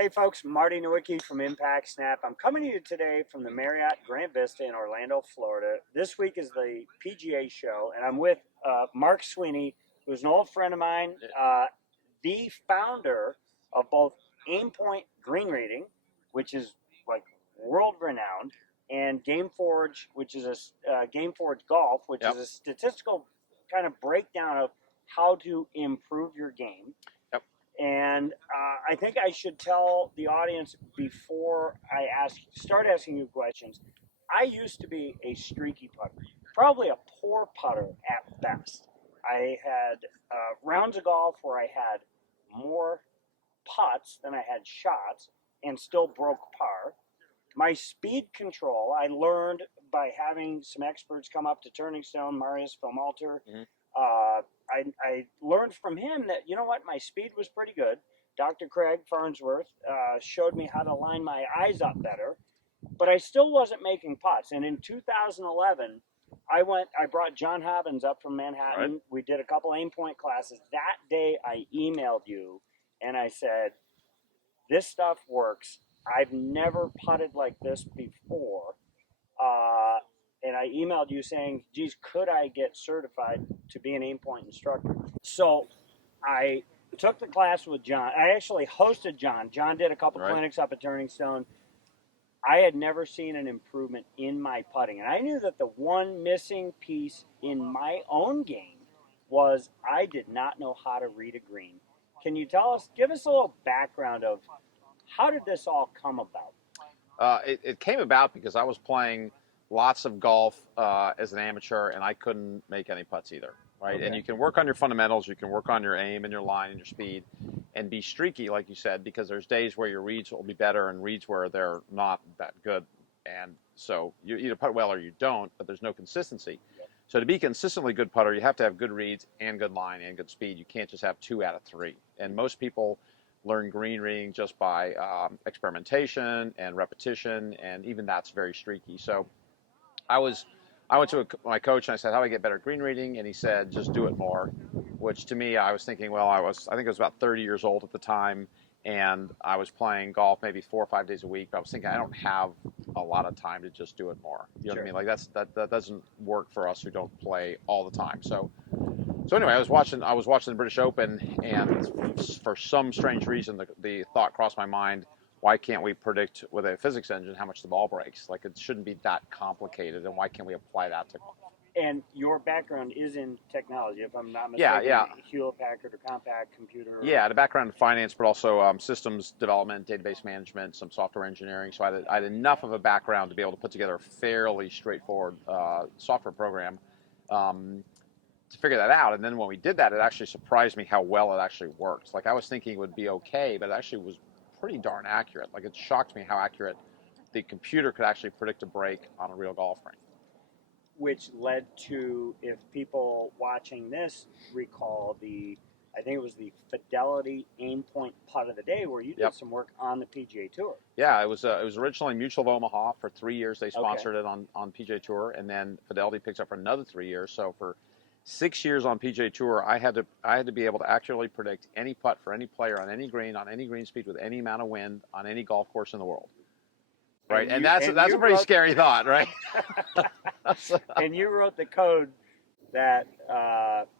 Hey folks, Marty Nowicki from Impact Snap. I'm coming to you today from the Marriott Grand Vista in Orlando, Florida. This week is the PGA show, and I'm with Mark Sweeney, who's an old friend of mine, the founder of both Aimpoint Green Reading, which is like world renowned, and GameForge, which is a GameForge Golf, which is a statistical kind of breakdown of how to improve your game. And I think I should tell the audience before I start asking you questions. I used to be a streaky putter, probably a poor putter at best. I had rounds of golf where I had more putts than I had shots and still broke par. My speed control, I learned by having some experts come up to Turning Stone, Marius Filmalter. I learned from him that, you know what, my speed was pretty good. Dr. Craig Farnsworth showed me how to line my eyes up better, but I still wasn't making putts. And in 2011, I brought John Hobbins up from Manhattan. Right. We did a couple Aimpoint classes. That day I emailed you and I said, this stuff works. I've never putted like this before. And I emailed you saying, geez, could I get certified to be an Aimpoint instructor? So I took the class with John. I actually hosted John. John did a couple clinics up at Turning Stone. I had never seen an improvement in my putting. And I knew that the one missing piece in my own game was I did not know how to read a green. Can you give us a little background of how did this all come about? It came about because I was playing lots of golf as an amateur, and I couldn't make any putts either, right? Okay. And you can work on your fundamentals, you can work on your aim and your line and your speed, and be streaky, like you said, because there's days where your reads will be better and reads where they're not that good. And so you either putt well or you don't, but there's no consistency. So to be consistently good putter, you have to have good reads and good line and good speed. You can't just have 2 out of 3. And most people learn green reading just by experimentation and repetition, and even that's very streaky. So I went to my coach and I said, how do I get better green reading? And he said, just do it more, which to me, I was thinking, well, I think I was about 30 years old at the time, and I was playing golf maybe 4 or 5 days a week. But I was thinking, I don't have a lot of time to just do it more. You know what I mean? Like that doesn't work for us who don't play all the time. So anyway, I was watching the British Open, and for some strange reason, the thought crossed my mind, why can't we predict with a physics engine how much the ball breaks? Like, it shouldn't be that complicated, and why can't we apply that to golf? And your background is in technology, if I'm not mistaken. Yeah. Hewlett-Packard or Compaq computer. Yeah, the background in finance, but also systems development, database management, some software engineering. So I had enough of a background to be able to put together a fairly straightforward software program to figure that out. And then when we did that, it actually surprised me how well it actually worked. Like, I was thinking it would be okay, but it actually was pretty darn accurate. Like, it shocked me how accurate the computer could actually predict a break on a real golf range. Which led to, if people watching this recall, I think it was the Fidelity Aimpoint Putt of the Day, where you did some work on the PGA Tour. Yeah, it was originally Mutual of Omaha for 3 years. They sponsored it on PGA Tour, and then Fidelity picks up for another 3 years. So for 6 years on PGA Tour, I had to be able to accurately predict any putt for any player on any green speed with any amount of wind on any golf course in the world. Right, and that's a pretty scary thought, right? And you wrote the code that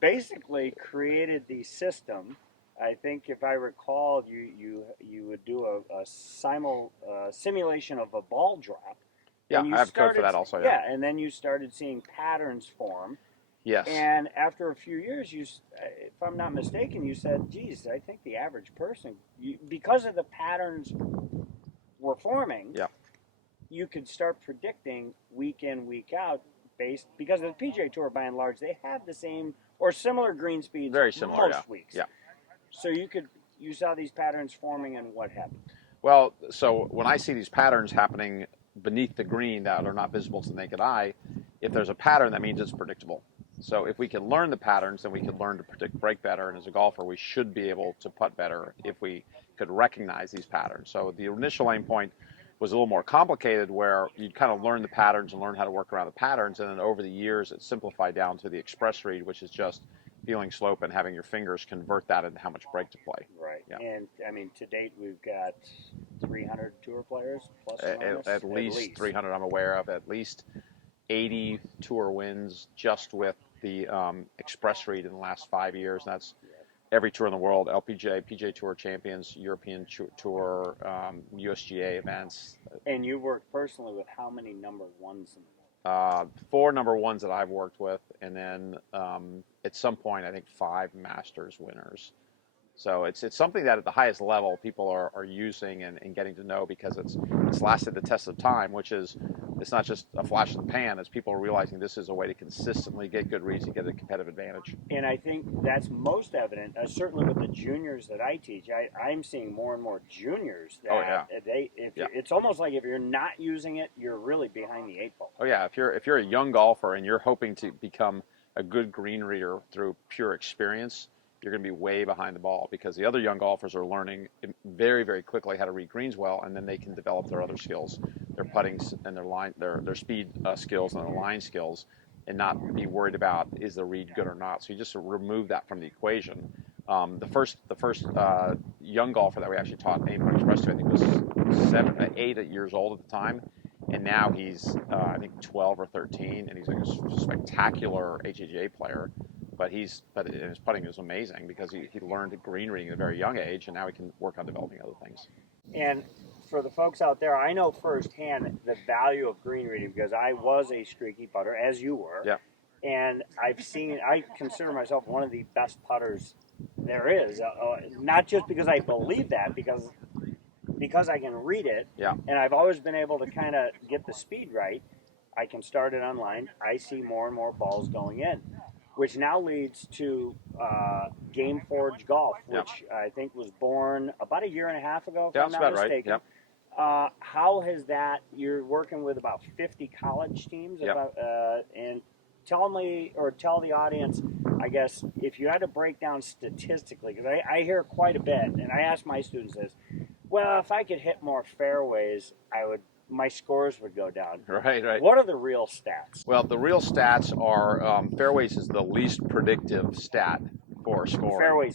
basically created the system. I think, if I recall, you would do a simulation of a ball drop. Yeah, I have code for that also. Yeah, and then you started seeing patterns form. Yes. And after a few years, if I'm not mistaken, you said, geez, I think the average person, because of the patterns were forming, you could start predicting week in, week out, because of the PGA Tour, by and large, they have the same or similar green speeds very similar, most weeks. Yeah. So you saw these patterns forming, and what happened? Well, so when I see these patterns happening beneath the green that are not visible to the naked eye, if there's a pattern, that means it's predictable. So if we can learn the patterns, then we can learn to predict break better. And as a golfer, we should be able to putt better if we could recognize these patterns. So the initial Aimpoint was a little more complicated, where you'd kind of learn the patterns and learn how to work around the patterns. And then over the years, it simplified down to the express read, which is just feeling slope and having your fingers convert that into how much break to play. Right. Yeah. And I mean, to date, we've got 300 tour players plus or minus. At least 300 I'm aware of. At least 80 tour wins just with the express read in the last 5 years. And that's every tour in the world: LPGA, PGA Tour champions, European Tour, USGA events. And you worked personally with how many number ones in the world? 4 number ones that I've worked with, and then at some point I think 5 Masters winners. So it's something that at the highest level people are using and getting to know, because it's lasted the test of time, which is, it's not just a flash in the pan. It's people realizing this is a way to consistently get good reads and get a competitive advantage. And I think that's most evident, certainly with the juniors that I teach. I'm seeing more and more juniors that it's almost like if you're not using it, you're really behind the 8 ball. Oh yeah, if you're a young golfer and you're hoping to become a good green reader through pure experience, you're going to be way behind the ball, because the other young golfers are learning very, very quickly how to read greens well, and then they can develop their other skills, their putting and their speed skills and their line skills, and not be worried about is the read good or not. So you just remove that from the equation. The first young golfer that we actually taught Aimpoint Express to, I think, was 8 years old at the time, and now he's I think 12 or 13, and he's like a spectacular HAGA player. But his putting is amazing, because he learned green reading at a very young age, and now he can work on developing other things. And for the folks out there, I know firsthand the value of green reading, because I was a streaky putter, as you were. Yeah. And I consider myself one of the best putters there is. Not just because I believe that, because I can read it. Yeah. And I've always been able to kind of get the speed right. I can start it online. I see more and more balls going in, which now leads to Game Forge Golf, which I think was born about 1.5 years ago, if I'm not mistaken. Right. Yep. How has that? You're working with about 50 college teams, and tell the audience, I guess, if you had to break down statistically, because I hear quite a bit, and I ask my students this: well, if I could hit more fairways, my scores would go down. Right. What are the real stats? Well, the real stats are fairways is the least predictive stat for scoring.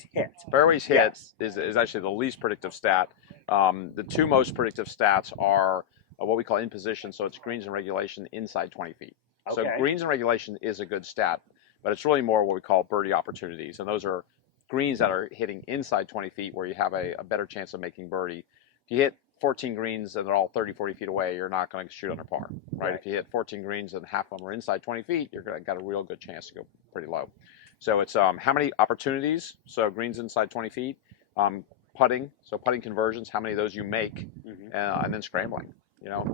Fairways hit is actually the least predictive stat. The 2 most predictive stats are what we call in position, so it's greens and regulation inside 20 feet. Okay. So greens and regulation is a good stat, but it's really more what we call birdie opportunities, and those are greens that are hitting inside 20 feet where you have a better chance of making birdie. If you hit 14 greens and they're all 30, 40 feet away, you're not going to shoot under par, right? If you hit 14 greens and half of them are inside 20 feet, you're going to got a real good chance to go pretty low. So it's how many opportunities, so greens inside 20 feet, putting, so putting conversions, how many of those you make, and then scrambling.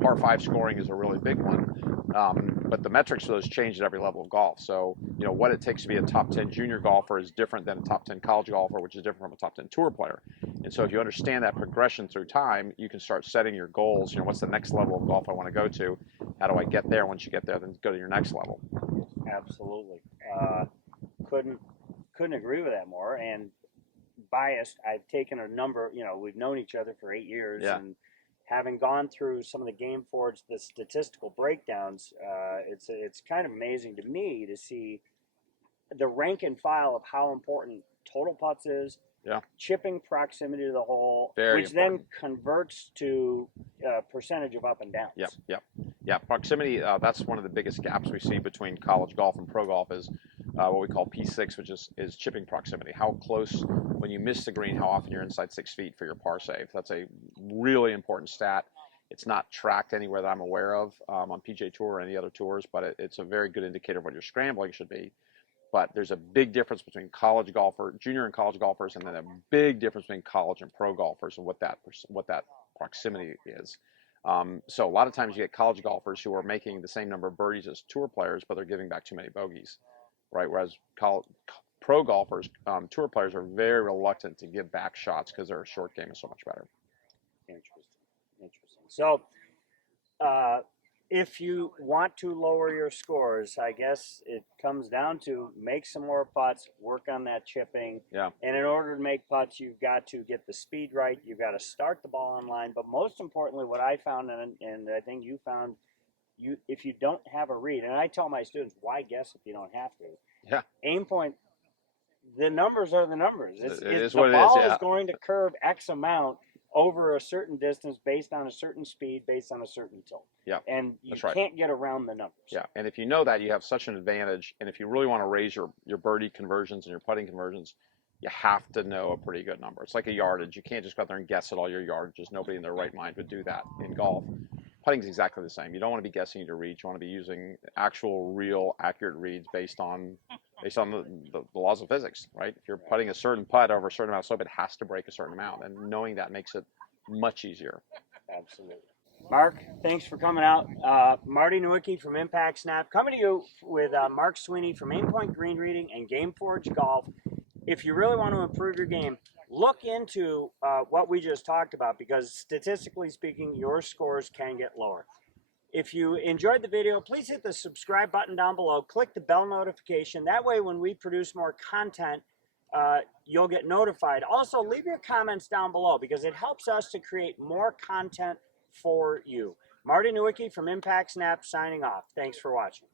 Par 5 scoring is a really big one, but the metrics for those change at every level of golf. So, what it takes to be a top 10 junior golfer is different than a top 10 college golfer, which is different from a top 10 tour player. And so if you understand that progression through time, you can start setting your goals. What's the next level of golf I want to go to? How do I get there? Once you get there, then go to your next level. Absolutely. Couldn't agree with that more. And biased, I've taken a number, we've known each other for 8 years, and having gone through some of the Game Forge, the statistical breakdowns, it's kind of amazing to me to see the rank and file of how important total putts is, chipping proximity to the hole, which then converts to percentage of up and downs. Yep. Proximity, that's one of the biggest gaps we see between college golf and pro golf is what we call P6, which is chipping proximity. How close, when you miss the green, how often you're inside 6 feet for your par save. That's a really important stat. It's not tracked anywhere that I'm aware of on PGA Tour or any other tours, but it's a very good indicator of what your scrambling should be. But there's a big difference between junior and college golfers, and then a big difference between college and pro golfers, and what that proximity is. So a lot of times you get college golfers who are making the same number of birdies as tour players, but they're giving back too many bogeys, right? Whereas pro golfers, tour players are very reluctant to give back shots because their short game is so much better. Interesting. So, if you want to lower your scores, I guess it comes down to make some more putts, work on that chipping. Yeah. And in order to make putts, you've got to get the speed right. You've got to start the ball online. But most importantly, what I found, and I think you found, if you don't have a read, and I tell my students, why guess if you don't have to? Yeah. Aimpoint the numbers are the numbers. It It's is the what it is, ball yeah. is going to curve X amount over a certain distance based on a certain speed, based on a certain tilt. Yeah, And you that's right. can't get around the numbers. Yeah, and if you know that, you have such an advantage. And if you really want to raise your birdie conversions and your putting conversions, you have to know a pretty good number. It's like a yardage. You can't just go out there and guess at all your yardages. Nobody in their right mind would do that in golf. Putting's exactly the same. You don't want to be guessing your reads. You want to be using actual, real, accurate reads based on the laws of physics, right? If you're putting a certain putt over a certain amount of slope, it has to break a certain amount, and knowing that makes it much easier. Absolutely. Mark, thanks for coming out. Marty Nowicki from Impact Snap, coming to you with Mark Sweeney from Aimpoint Green Reading and Game Forge Golf. If you really want to improve your game, look into what we just talked about, because statistically speaking, your scores can get lower. If you enjoyed the video, please hit the subscribe button down below. Click the bell notification. That way, when we produce more content, you'll get notified. Also, leave your comments down below, because it helps us to create more content for you. Marty Nowicki from Impact Snap signing off. Thanks for watching.